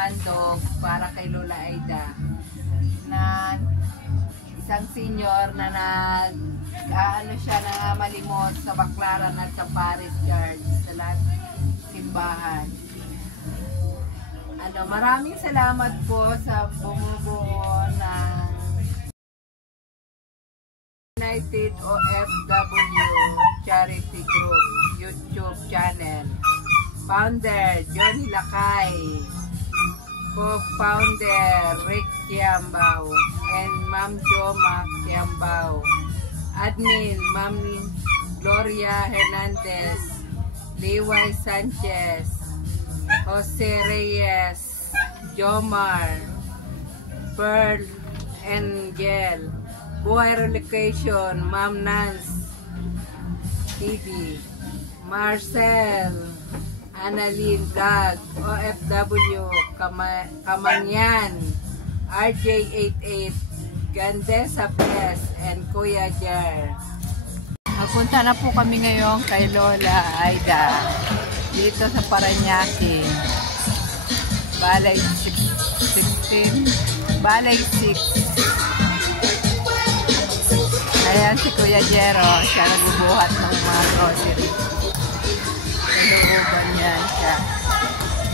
handog para kay Lola Aida na isang senior na ano siya, malimot sa Baclaran at sa Paris Church sa lahat simbahan. Maraming salamat po sa bumubuo ng United OFW Charity Group YouTube channel. Founder John Hilakay, co-founder Rick Kiambao and Ma'am Joma Kiambao, admin Ma'am Gloria Hernandez, Liway Sanchez, Jose Reyes, Jomar, Pearl Angel, Buhay Relocation, Ma'am Nance TV, Marcel, Annalyn Vlog, OFW, Kamangyan, RJ88, Gandesa Pes, and Kuya Jer. Magpunta na po kami ngayon kay Lola Aida dito sa Parañaque. Balay 16, Balay 6. Ayan si Kuya Jero, siya nagbubuhat ng mga grocery. Looban niya siya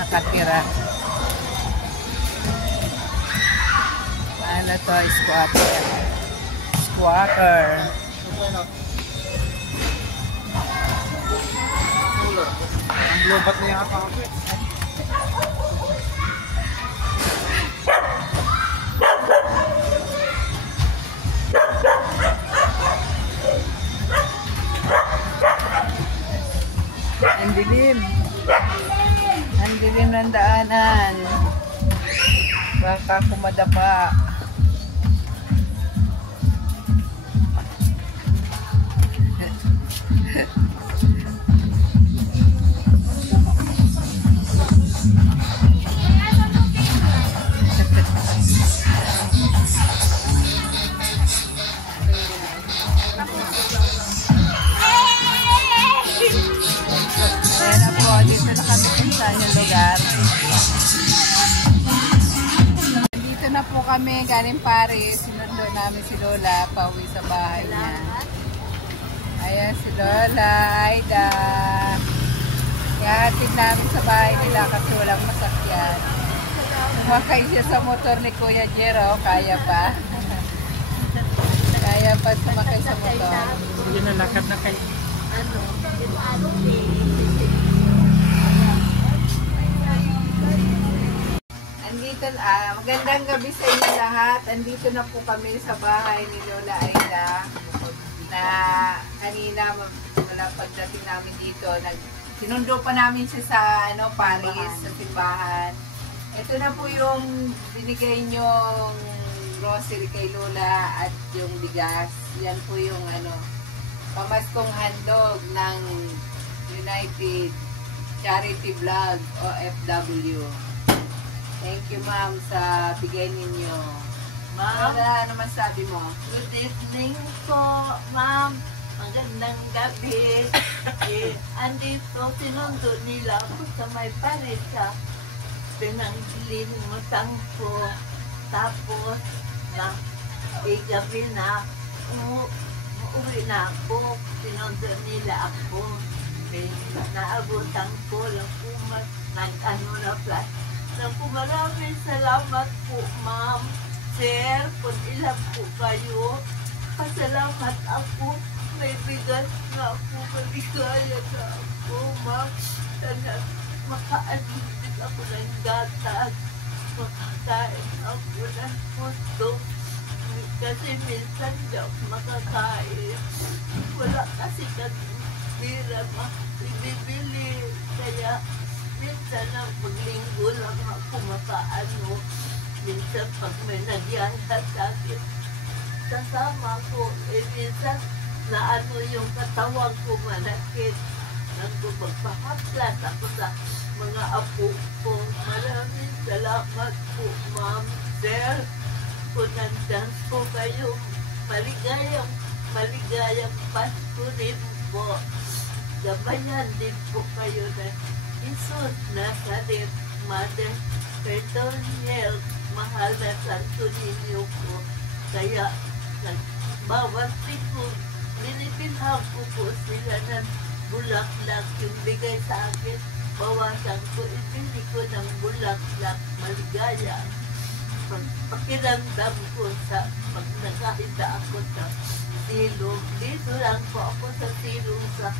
nakatira. Ano to? Squatter. Squatter. Ang lobat na yata ako eh. Ang dilim. Ang dilim ng daanan. Baka kumadapa. Dito na po kami galing Paris. Sinundo namin si Lola pauwi sa bahay niya. Ayan si Lola Aida. Ihatid namin sa bahay nila kasi walang masakyan. Sumakay siya sa motor ni Kuya Jero. Kaya pa. Kaya pa sumakay sa motor. Hindi na lakad na kayo. Andito, magandang gabi sa inyo lahat. Andito na po kami sa bahay ni Lola Aida na kanina wala pagdating namin dito. Sinundo pa namin siya sa Paris, sa simbahan. Ito na po yung binigay nyong grocery kay Lola at yung bigas. Yan po yung pamaskong handog ng United Charity Vlog OFW. Thank you, ma'am, sa bigay ninyo. Ma'am, ano masabi mo? Good evening po, ma'am. Magandang gabi. Andito, sinundo nila ako sa may parisa. Pinangilin mo tangko. Tapos, gabi na, uuwi na ako. Sinundo nila ako. Naabutan ko lang umat ng na plus. Naku, maraming salamat po, ma'am. Sir, kung ilan po kayo, pasalamat ako. May bigas na ako, maligaya na ako, ma'am. Sana makaanibig ako ng gatas. Makakain ako ng puto. Kasi minsan di ako makakain. Wala kasi katira ibibili. Kaya minsan ang paglinggo lang ako makaano. Minsan pag may nagyanda sa akin, kasama ko. Minsan na yung katawan ko manakit. Nagpapahaplat ako sa mga apo ko. Maraming salamat po, ma'am. Sir, kung nandyan po kayo, maligayang Pasko rin po. Gabayan din po kayo na Jesus Nazaret, Mother Petronel, mahal na santo ninyo ko. Kaya, bawat linggo, binibinhag ko po sila ng bulaklak. Yung bigay sa akin, bawasan ko, ibili ko ng bulaklak, maligaya. Pakiramdam ko sa pag nakahinda ako sa silong. Dito lang po ako sa silong sa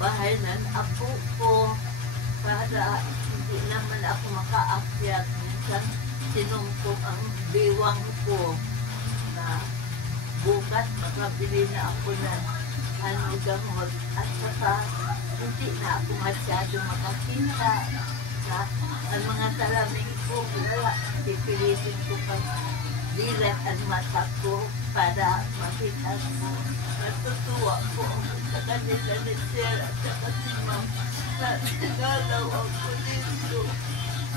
bahay ng apo ko para hindi naman ako makaakyat. Minsan sinumpong ang biwang ko na bukas makabili na ako ng gamot at saka hindi na ako masyado makakita na ang mga salamin ko wala. Pipilitin ko pang dilat ang mata ko para makita ko. Natutuwa po ako sa kanila ni Sir at saka si Ma'am na sinalaw ako dito.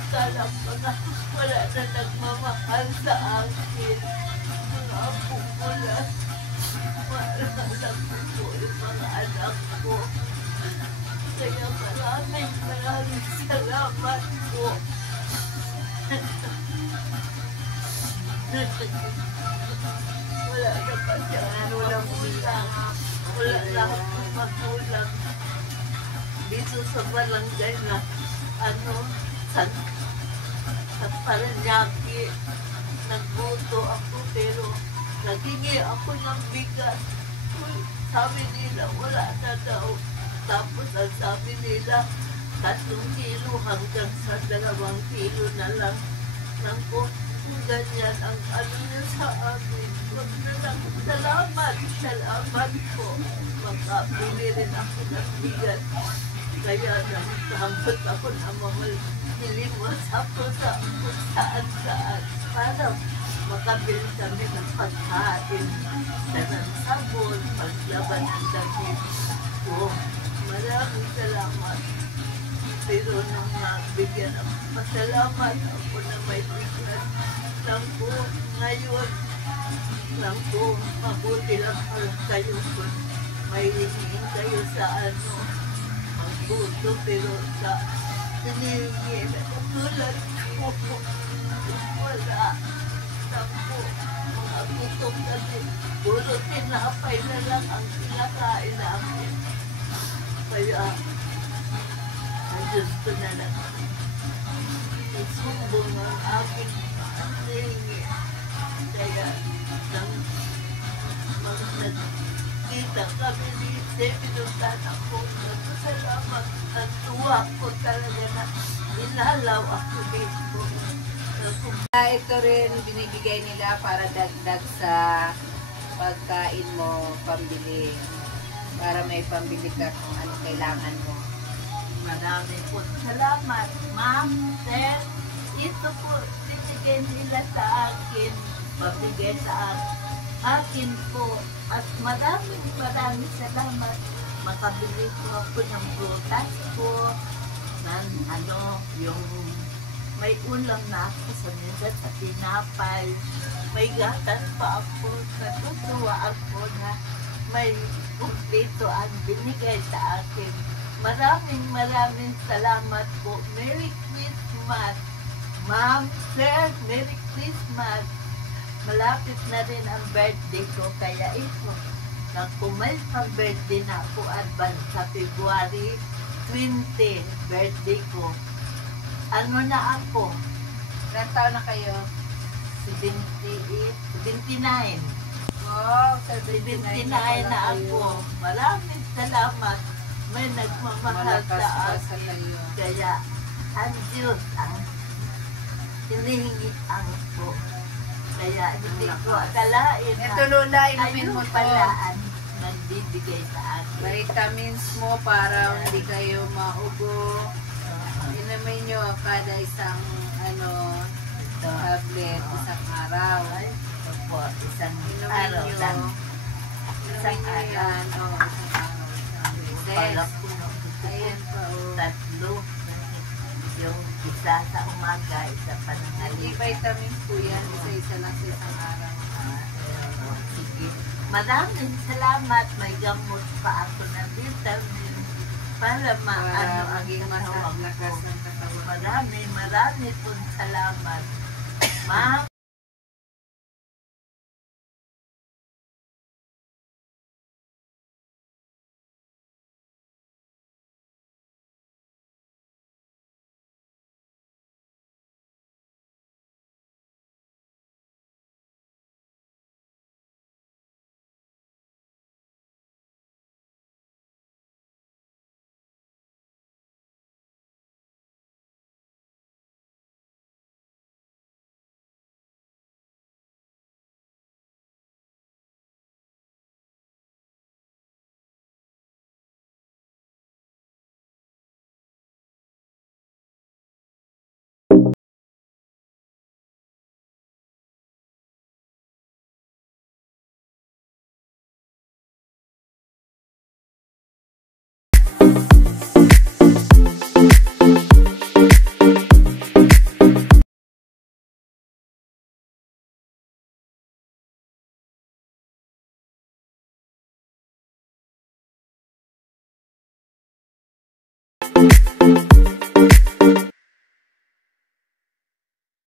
Kala pa na wala na nagmamahal sa akin. Mga apo ko lang. Maalala ko po yung mga anak ko. Kaya maraming salamat po. Wala na pa siya magulang. Wala na akong magulang. Dito sa barangay na sa Paranaque, nagbuto ako pero naghingi ako ng bigas. Sabi nila wala na daw. Tapos ang sabi nila 3 kilo hanggang sa 2 kilo na lang. Nang po, kung ganyan ang ano niya sa amin. Huwag na lang, salamat po. Makabili rin ako ng bigas. Kaya nagkahamot ako na nilimos ako sa kung saan-saan para makabili kami ng pagkain, ng sabon, paglaban ng damit ko. Maraming salamat. Pero nung nabigyan ako, pasalamat ako na may bigyan lang po. Ngayon lang po, mabuti lang pala kayo kung may hingin kayo sa magbuto, pero sa hinihingi na katulad ko, wala lang po. Mga gutom kasi, puro tinapay na lang ang kinakain namin. Kaya, ayos ko na lang. Isumbong ang aking hinihingi. Kaya, nang nagkita kami ni Pinuntan ako, nagpasalamat. Ang tuwa ko talaga na inalaw ako dito. Ito rin binibigay nila para dagdag sa pagkain mo, pambili. Para may pambili ka kung ano kailangan mo. Marami po salamat, Ma'am, Sir. Ito po, binigay nila sa akin, pabigay sa akin po. At maraming salamat. Makabili ko ako ng prutas ko, ng yung may ulam na ako sa minsan sa tinapay. May gatas pa ako. Natutuwa ako na may kumpleto ang binigay sa akin. Maraming salamat po. Merry Christmas, Ma'am, Sir. Merry Christmas. Malapit na rin ang birthday ko. Kaya ito, nagpumal ang birthday na ako advance sa February 20, birthday ko. Ano na ako? Ilang taon na kayo? 79. Wow, 79 79 na ako. Maraming salamat. May nagmamahal Malakas sa pa sa akin. kayo. Kaya, ang Diyos ang hinihingi ang po. Kaya, hindi ko akalain Ito Lola, inumin mo ayun to. pala ang nagbibigay sa akin. Vitamins mo para hindi kayo maubo. Inumin nyo kada isang tablet, isang araw. Ito po, isang Inumin araw nyo. lang. Inumin nyo yan. Oo, isang araw. Isang beses. Pala po nung Ayan pa, oh. 3. Yung isa sa umaga, isa pa ng Hindi halik. vitamins po yan. Isa-isa lang sa isang araw. Sige. Maraming salamat. May gamot pa ako ng vitamin para Para ang maging mas katawan lakas ko. ng katawan. Marami pong salamat. Ma'am.